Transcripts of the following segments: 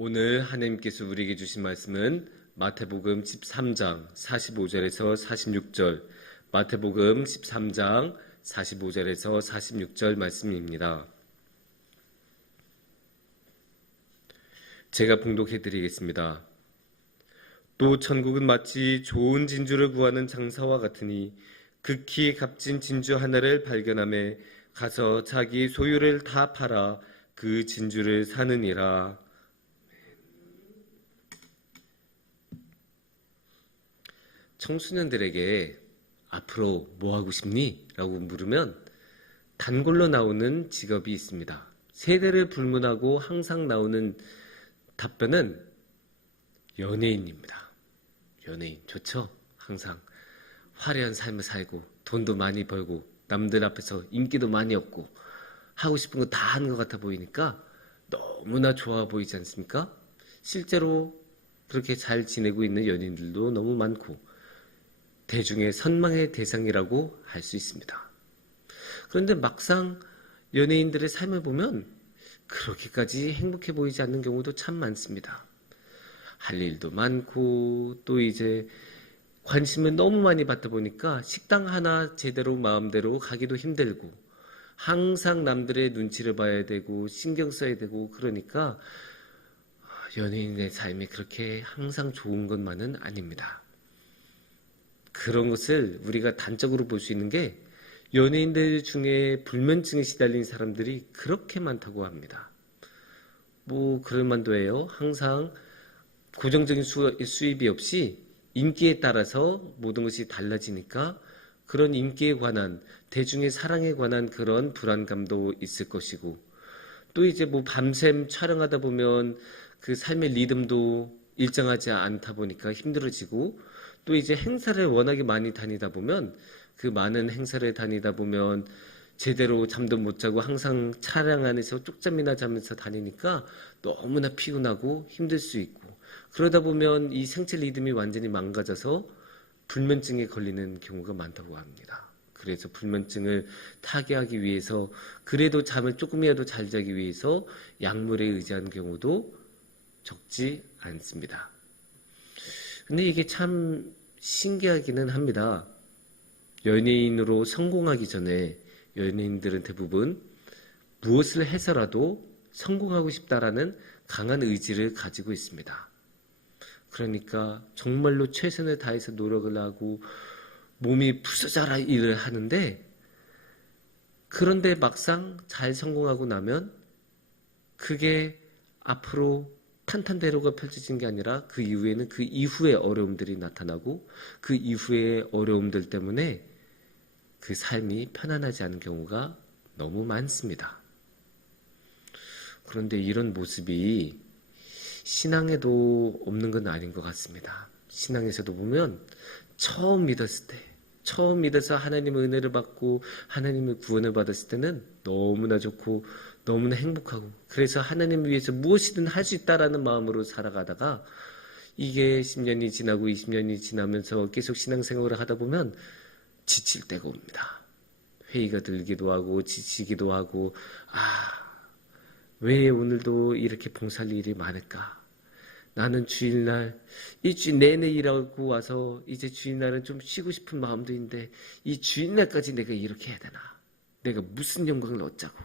오늘 하나님께서 우리에게 주신 말씀은 마태복음 13장 45절에서 46절, 마태복음 13장 45절에서 46절 말씀입니다. 제가 봉독해 드리겠습니다. 또 천국은 마치 좋은 진주를 구하는 장사와 같으니 극히 값진 진주 하나를 발견하매 가서 자기 소유를 다 팔아 그 진주를 사느니라. 청소년들에게 앞으로 뭐 하고 싶니? 라고 물으면 단골로 나오는 직업이 있습니다. 세대를 불문하고 항상 나오는 답변은 연예인입니다. 연예인 좋죠? 항상 화려한 삶을 살고 돈도 많이 벌고 남들 앞에서 인기도 많이 얻고 하고 싶은 거 다 하는 것 같아 보이니까 너무나 좋아 보이지 않습니까? 실제로 그렇게 잘 지내고 있는 연예인들도 너무 많고 대중의 선망의 대상이라고 할 수 있습니다. 그런데 막상 연예인들의 삶을 보면 그렇게까지 행복해 보이지 않는 경우도 참 많습니다. 할 일도 많고 또 이제 관심을 너무 많이 받다 보니까 식당 하나 제대로 마음대로 가기도 힘들고 항상 남들의 눈치를 봐야 되고 신경 써야 되고 그러니까 연예인의 삶이 그렇게 항상 좋은 것만은 아닙니다. 그런 것을 우리가 단적으로 볼 수 있는 게 연예인들 중에 불면증에 시달린 사람들이 그렇게 많다고 합니다. 뭐 그럴 만도 해요. 항상 고정적인 수입이 없이 인기에 따라서 모든 것이 달라지니까 그런 인기에 관한 대중의 사랑에 관한 그런 불안감도 있을 것이고 또 이제 뭐 밤샘 촬영하다 보면 그 삶의 리듬도 일정하지 않다 보니까 힘들어지고 또 이제 행사를 워낙에 많이 다니다 보면 그 많은 행사를 다니다 보면 제대로 잠도 못 자고 항상 차량 안에서 쪽잠이나 자면서 다니니까 너무나 피곤하고 힘들 수 있고 그러다 보면 이 생체 리듬이 완전히 망가져서 불면증에 걸리는 경우가 많다고 합니다. 그래서 불면증을 타개하기 위해서 그래도 잠을 조금이라도 잘 자기 위해서 약물에 의지하는 경우도 적지 않습니다. 근데 이게 참 신기하기는 합니다. 연예인으로 성공하기 전에 연예인들은 대부분 무엇을 해서라도 성공하고 싶다라는 강한 의지를 가지고 있습니다. 그러니까 정말로 최선을 다해서 노력을 하고 몸이 부서져라 일을 하는데 그런데 막상 잘 성공하고 나면 그게 앞으로 탄탄대로가 펼쳐진 게 아니라 그 이후에는 그 이후의 어려움들이 나타나고 그 이후의 어려움들 때문에 그 삶이 편안하지 않은 경우가 너무 많습니다. 그런데 이런 모습이 신앙에도 없는 건 아닌 것 같습니다. 신앙에서도 보면 처음 믿어서 하나님의 은혜를 받고 하나님의 구원을 받았을 때는 너무나 좋고 너무나 행복하고 그래서 하나님을 위해서 무엇이든 할 수 있다라는 마음으로 살아가다가 이게 10년이 지나고 20년이 지나면서 계속 신앙생활을 하다 보면 지칠 때가 옵니다. 회의가 들기도 하고 지치기도 하고 왜 오늘도 이렇게 봉사할 일이 많을까? 나는 주일날 일주일 내내 일하고 와서 이제 주일날은 좀 쉬고 싶은 마음도 있는데 이 주일날까지 내가 이렇게 해야 되나? 내가 무슨 영광을 얻자고?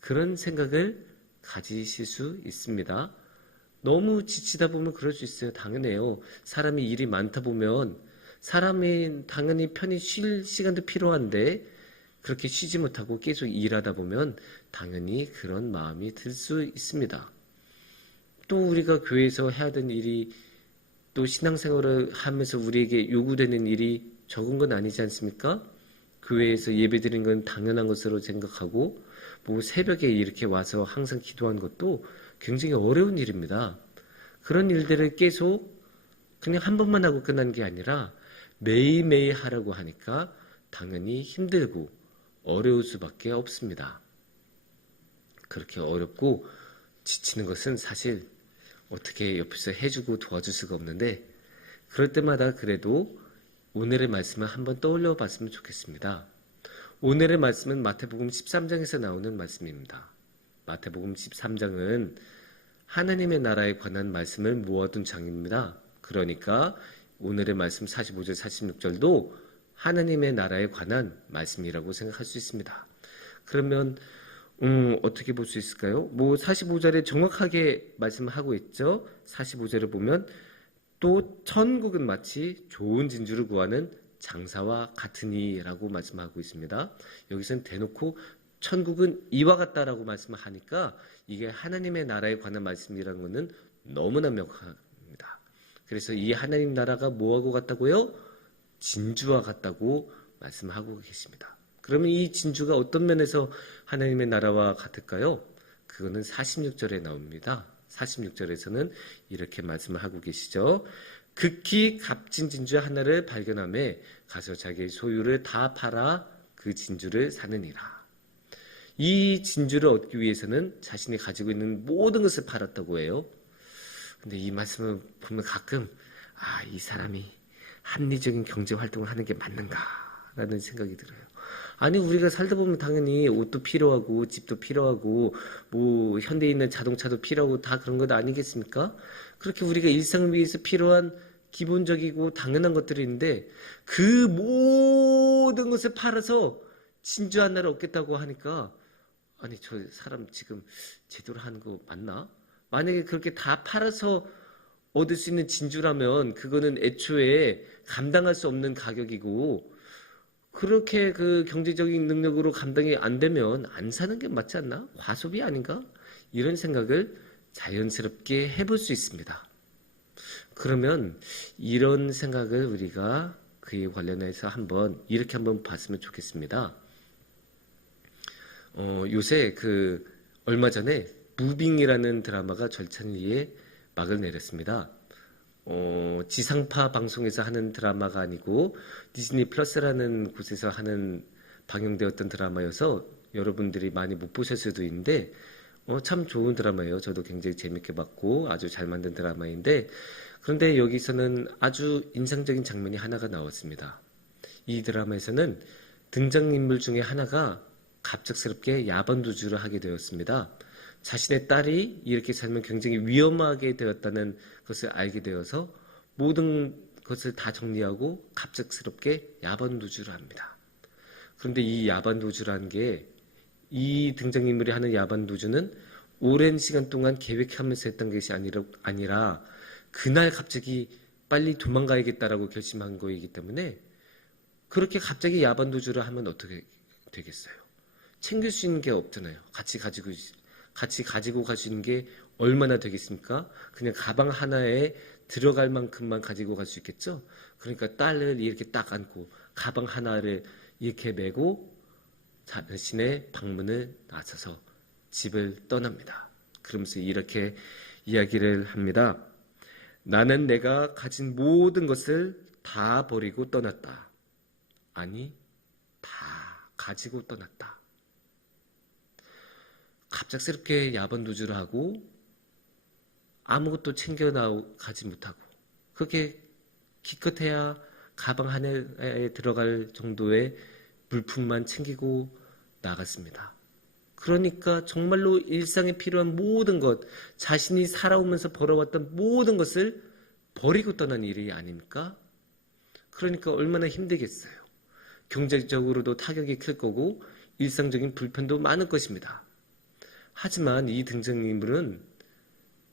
그런 생각을 가지실 수 있습니다. 너무 지치다 보면 그럴 수 있어요. 당연해요. 사람이 일이 많다 보면 사람이 당연히 편히 쉴 시간도 필요한데 그렇게 쉬지 못하고 계속 일하다 보면 당연히 그런 마음이 들 수 있습니다. 또 우리가 교회에서 해야 되는 일이 또 신앙생활을 하면서 우리에게 요구되는 일이 적은 건 아니지 않습니까? 교회에서 예배드리는 건 당연한 것으로 생각하고 뭐 새벽에 이렇게 와서 항상 기도하는 것도 굉장히 어려운 일입니다. 그런 일들을 계속 그냥 한 번만 하고 끝난 게 아니라 매일매일 하라고 하니까 당연히 힘들고 어려울 수밖에 없습니다. 그렇게 어렵고 지치는 것은 사실 어떻게 옆에서 해주고 도와줄 수가 없는데 그럴 때마다 그래도 오늘의 말씀을 한번 떠올려 봤으면 좋겠습니다. 오늘의 말씀은 마태복음 13장에서 나오는 말씀입니다. 마태복음 13장은 하나님의 나라에 관한 말씀을 모아둔 장입니다. 그러니까 오늘의 말씀 45절, 46절도 하나님의 나라에 관한 말씀이라고 생각할 수 있습니다. 그러면 어떻게 볼 수 있을까요? 45절에 정확하게 말씀하고 있죠. 45절을 보면 또 천국은 마치 좋은 진주를 구하는 장사와 같으니라고 말씀하고 있습니다. 여기서는 대놓고 천국은 이와 같다라고 말씀을 하니까 이게 하나님의 나라에 관한 말씀이라는 것은 너무나 명확합니다. 그래서 이 하나님 나라가 뭐하고 같다고요? 진주와 같다고 말씀하고 계십니다. 그러면 이 진주가 어떤 면에서 하나님의 나라와 같을까요? 그거는 46절에 나옵니다. 46절에서는 이렇게 말씀을 하고 계시죠. 극히 값진 진주 하나를 발견하며 가서 자기의 소유를 다 팔아 그 진주를 사느니라. 이 진주를 얻기 위해서는 자신이 가지고 있는 모든 것을 팔았다고 해요. 근데 이 말씀을 보면 가끔 이 사람이 합리적인 경제 활동을 하는 게 맞는가 라는 생각이 들어요. 아니 우리가 살다 보면 당연히 옷도 필요하고 집도 필요하고 현대에 있는 자동차도 필요하고 다 그런 것 아니겠습니까? 그렇게 우리가 일상을 위해서 필요한 기본적이고 당연한 것들이 있는데 그 모든 것을 팔아서 진주 하나를 얻겠다고 하니까 아니 저 사람 지금 제대로 하는 거 맞나? 만약에 그렇게 다 팔아서 얻을 수 있는 진주라면 그거는 애초에 감당할 수 없는 가격이고 그렇게 그 경제적인 능력으로 감당이 안 되면 안 사는 게 맞지 않나? 과소비 아닌가? 이런 생각을 자연스럽게 해볼 수 있습니다. 그러면 이런 생각을 우리가 그에 관련해서 이렇게 한번 봤으면 좋겠습니다. 요새 얼마 전에 무빙이라는 드라마가 절찬리에 막을 내렸습니다. 지상파 방송에서 하는 드라마가 아니고 디즈니 플러스라는 곳에서 방영되었던 드라마여서 여러분들이 많이 못 보실 수도 있는데 참 좋은 드라마예요. 저도 굉장히 재밌게 봤고 아주 잘 만든 드라마인데 그런데 여기서는 아주 인상적인 장면이 하나가 나왔습니다. 이 드라마에서는 등장인물 중에 하나가 갑작스럽게 야반도주를 하게 되었습니다. 자신의 딸이 이렇게 살면 굉장히 위험하게 되었다는 것을 알게 되어서 모든 것을 다 정리하고 갑작스럽게 야반도주를 합니다. 그런데 이 야반도주라는 게 이 등장인물이 하는 야반도주는 오랜 시간 동안 계획하면서 했던 것이 아니라 그날 갑자기 빨리 도망가야겠다라고 결심한 거이기 때문에 그렇게 갑자기 야반도주를 하면 어떻게 되겠어요? 챙길 수 있는 게 없잖아요. 같이 가지고 갈 수 있는 게 얼마나 되겠습니까? 그냥 가방 하나에 들어갈 만큼만 가지고 갈 수 있겠죠? 그러니까 딸을 이렇게 딱 안고 가방 하나를 이렇게 메고 자신의 방문을 나서서 집을 떠납니다. 그러면서 이렇게 이야기를 합니다. 나는 내가 가진 모든 것을 다 버리고 떠났다. 아니, 다 가지고 떠났다. 갑작스럽게 야반도주를 하고 아무것도 챙겨가지 못하고 그렇게 기껏해야 가방 하나에 들어갈 정도의 물품만 챙기고 나갔습니다. 그러니까 정말로 일상에 필요한 모든 것, 자신이 살아오면서 벌어왔던 모든 것을 버리고 떠난 일이 아닙니까? 그러니까 얼마나 힘들겠어요. 경제적으로도 타격이 클 거고 일상적인 불편도 많을 것입니다. 하지만 이 등장인물은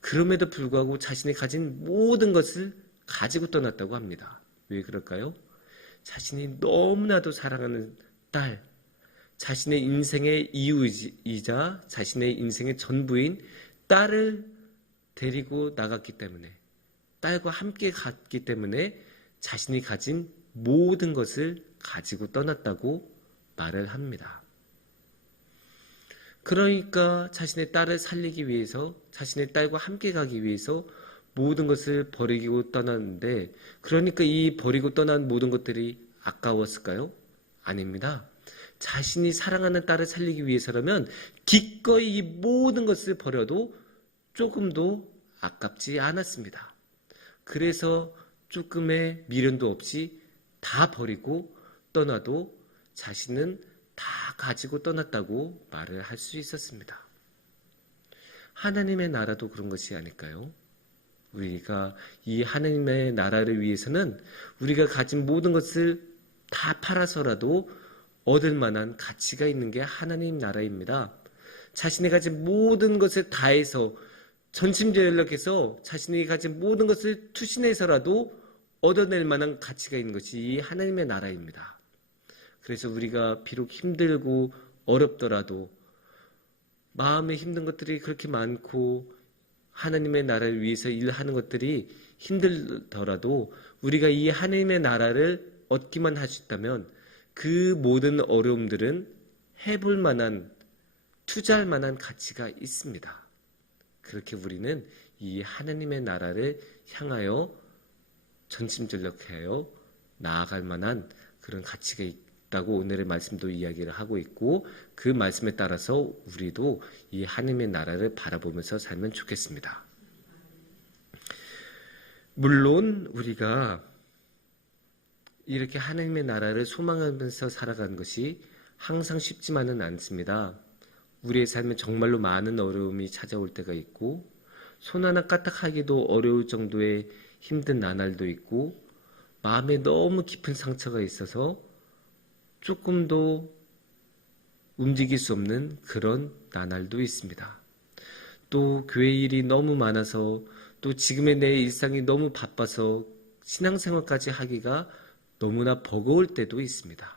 그럼에도 불구하고 자신이 가진 모든 것을 가지고 떠났다고 합니다. 왜 그럴까요? 자신이 너무나도 사랑하는 딸, 자신의 인생의 이유이자 자신의 인생의 전부인 딸을 데리고 나갔기 때문에, 딸과 함께 갔기 때문에 자신이 가진 모든 것을 가지고 떠났다고 말을 합니다. 그러니까 자신의 딸을 살리기 위해서, 자신의 딸과 함께 가기 위해서 모든 것을 버리고 떠났는데, 그러니까 이 버리고 떠난 모든 것들이 아까웠을까요? 아닙니다. 자신이 사랑하는 딸을 살리기 위해서라면 기꺼이 이 모든 것을 버려도 조금도 아깝지 않았습니다. 그래서 조금의 미련도 없이 다 버리고 떠나도 자신은 다 가지고 떠났다고 말을 할 수 있었습니다. 하나님의 나라도 그런 것이 아닐까요? 우리가 이 하나님의 나라를 위해서는 우리가 가진 모든 것을 다 팔아서라도 얻을 만한 가치가 있는 게 하나님 나라입니다. 자신이 가진 모든 것을 다해서 전심전력해서 자신이 가진 모든 것을 투신해서라도 얻어낼 만한 가치가 있는 것이 이 하나님의 나라입니다. 그래서 우리가 비록 힘들고 어렵더라도 마음에 힘든 것들이 그렇게 많고 하나님의 나라를 위해서 일하는 것들이 힘들더라도 우리가 이 하나님의 나라를 얻기만 할 수 있다면 그 모든 어려움들은 해볼 만한, 투자할 만한 가치가 있습니다. 그렇게 우리는 이 하나님의 나라를 향하여 전심전력하여 나아갈 만한 그런 가치가 있다고 오늘의 말씀도 이야기를 하고 있고, 그 말씀에 따라서 우리도 이 하나님의 나라를 바라보면서 살면 좋겠습니다. 물론 우리가 이렇게 하나님의 나라를 소망하면서 살아가는 것이 항상 쉽지만은 않습니다. 우리의 삶에 정말로 많은 어려움이 찾아올 때가 있고, 손 하나 까딱하기도 어려울 정도의 힘든 나날도 있고, 마음에 너무 깊은 상처가 있어서 조금도 움직일 수 없는 그런 나날도 있습니다. 또 교회 일이 너무 많아서, 또 지금의 내 일상이 너무 바빠서 신앙생활까지 하기가 너무나 버거울 때도 있습니다.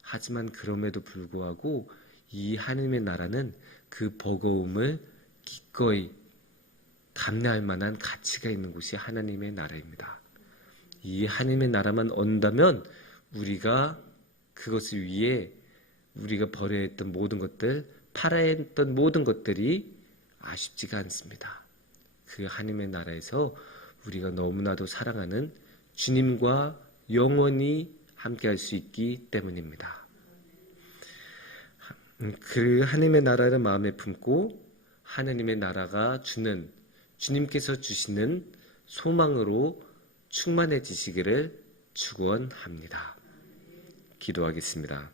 하지만 그럼에도 불구하고 이 하나님의 나라는 그 버거움을 기꺼이 감내할 만한 가치가 있는 곳이 하나님의 나라입니다. 이 하나님의 나라만 얻는다면 우리가 그것을 위해 우리가 버려야 했던 모든 것들, 팔아야 했던 모든 것들이 아쉽지가 않습니다. 그 하나님의 나라에서 우리가 너무나도 사랑하는 주님과 영원히 함께할 수 있기 때문입니다. 그 하나님의 나라를 마음에 품고 하나님의 나라가 주는, 주님께서 주시는 소망으로 충만해지시기를 축원합니다. 기도하겠습니다.